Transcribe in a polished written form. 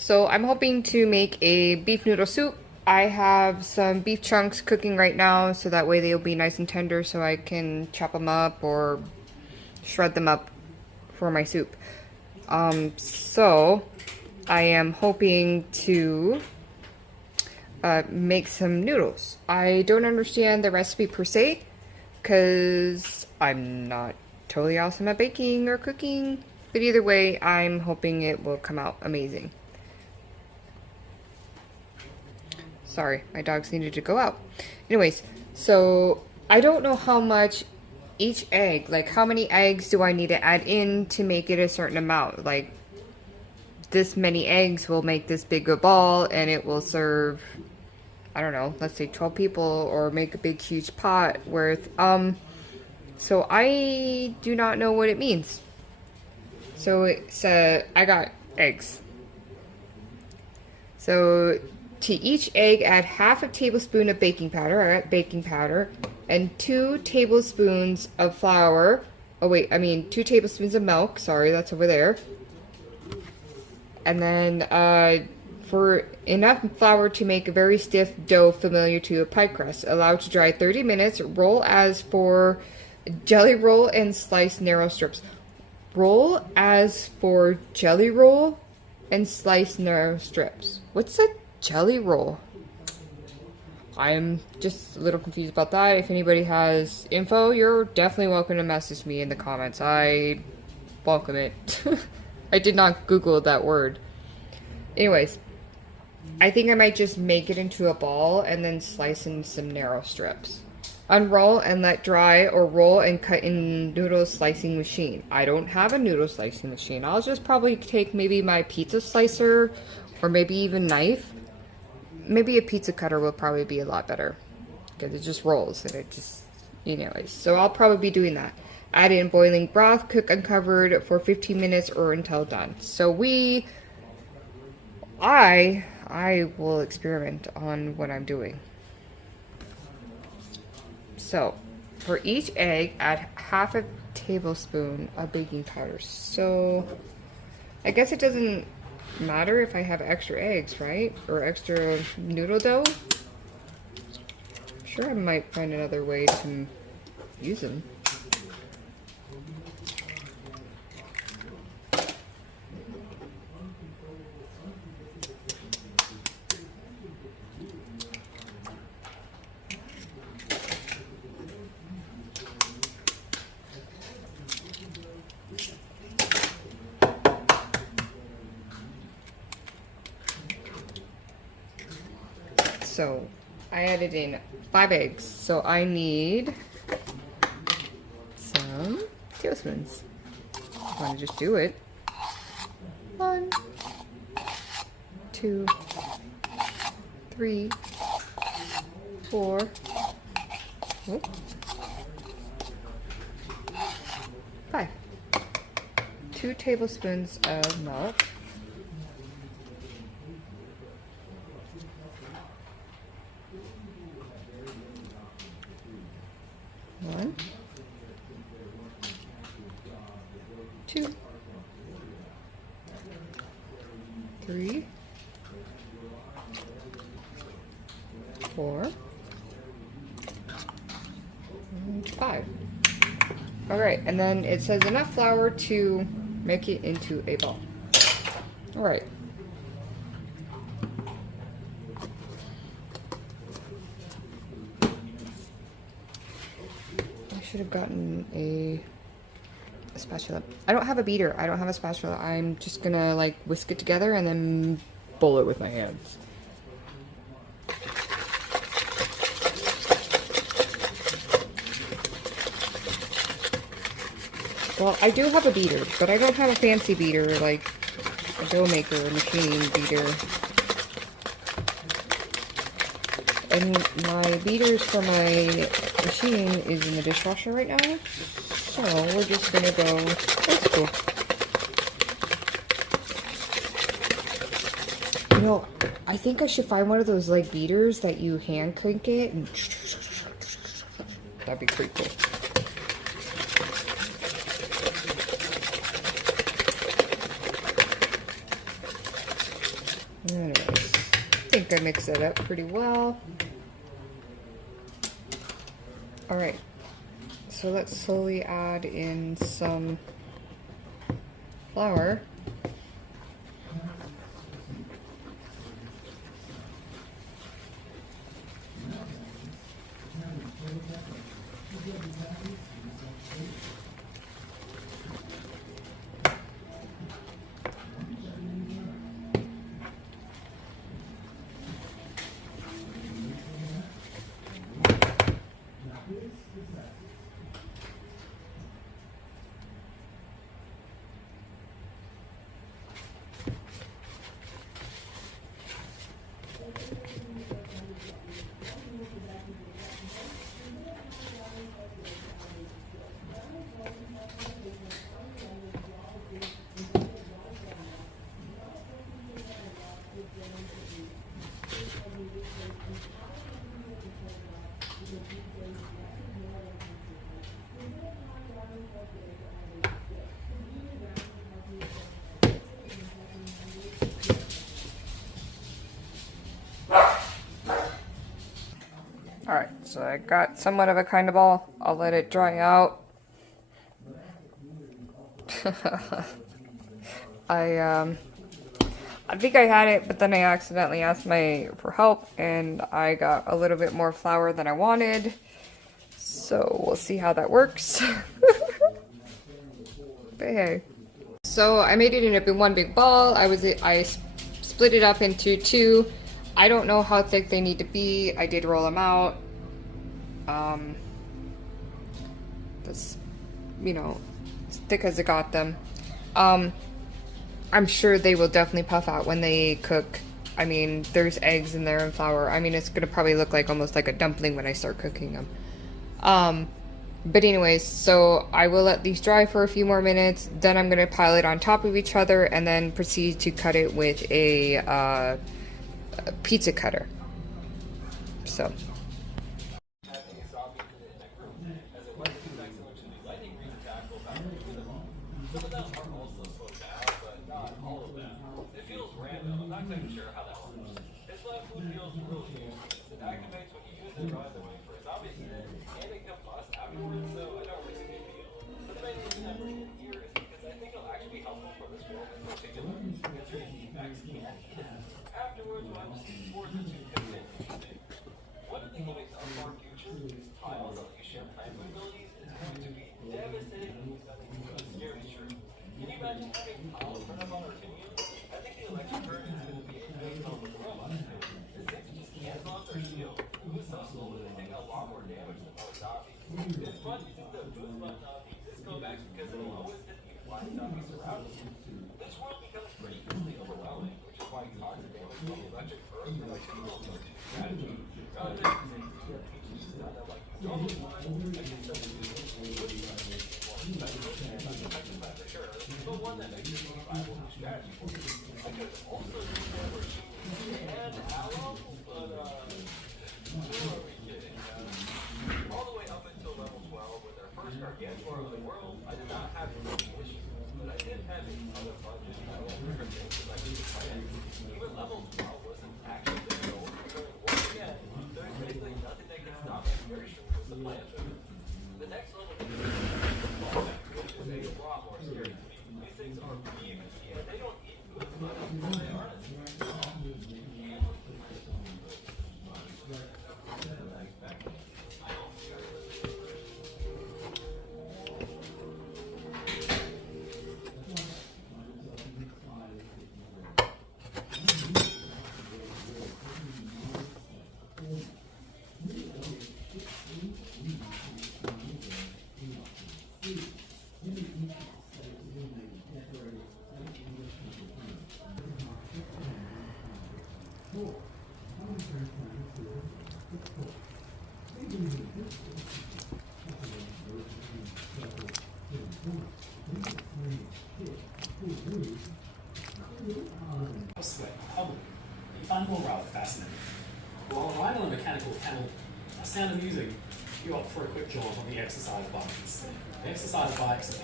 So I'm hoping to make a beef noodle soup. I have some beef chunks cooking right now, so that way they'll be nice and tender so I can chop them up or shred them up for my soup. So I am hoping to make some noodles. I don't understand the recipe per se, because I'm not totally awesome at baking or cooking, but either way, I'm hoping it will come out amazing. Sorry, my dogs needed to go out. Anyways, so I don't know how much each egg, like how many eggs do I need to add in to make it a certain amount? Like this many eggs will make this big a ball and it will serve, I don't know, let's say 12 people, or make a big huge pot worth. So I do not know what it means. So it's I got eggs. So to each egg, add half a tablespoon of baking powder. I got baking powder. And 2 tablespoons of flour. Oh wait, I mean 2 tablespoons of milk. Sorry, that's over there. And then for enough flour to make a very stiff dough familiar to a pie crust. Allow to dry 30 minutes. Roll as for jelly roll and slice narrow strips. Roll as for jelly roll and slice narrow strips. What's a jelly roll? I'm just a little confused about that. If anybody has info, you're definitely welcome to message me in the comments. I welcome it. I did not Google that word. Anyways, I think I might just make it into a ball and then slice in some narrow strips. Unroll and let dry, or roll and cut in noodle slicing machine. I don't have a noodle slicing machine. I'll just probably take maybe my pizza slicer or maybe even knife. Maybe a pizza cutter will probably be a lot better because it just rolls and it just, anyways. So I'll probably be doing that. Add in boiling broth, cook uncovered for 15 minutes or until done. So I will experiment on what I'm doing. So for each egg, add half a tablespoon of baking powder. So I guess it doesn't matter if I have extra eggs, right? Or extra noodle dough. I'm sure I might find another way to use them. So I added in 5 eggs, so I need some tablespoons. I want to just do it. 1, 2, 3, 4, whoop, 5. 2 tablespoons of milk. 1, 2, 3, 4, and 5. All right, and then it says enough flour to make it into a ball. All right. Should have gotten a spatula. I don't have a beater. I don't have a spatula. I'm just gonna like whisk it together and then bowl it with my hands. Well, I do have a beater, but I don't have a fancy beater like a dough maker or machine beater. And my beaters for my machine is in the dishwasher right now. So we're just gonna go old school. You know, I think I should find one of those like beaters that you hand crank it and that'd be pretty cool. Anyways, I think I mixed it up pretty well. Alright, so let's slowly add in some flour. Alright, so I got somewhat of a kind of ball. I'll let it dry out. I think I had it, but then I accidentally asked for help, and I got a little bit more flour than I wanted. So we'll see how that works. But hey. So I made it up in one big ball. I split it up into two. I don't know how thick they need to be. I did roll them out. That's, you know, as thick as I got them. I'm sure they will definitely puff out when they cook. I mean, there's eggs in there and flour. I mean, it's gonna probably look like almost like a dumpling when I start cooking them. But anyways, so I will let these dry for a few more minutes. Then I'm gonna pile it on top of each other and then proceed to cut it with a pizza cutter. So. Sweat public. You find more rather fascinating. While riding on a mechanical panel, a sound of music, you opt for a quick jaunt on the exercise bikes. The exercise bikes are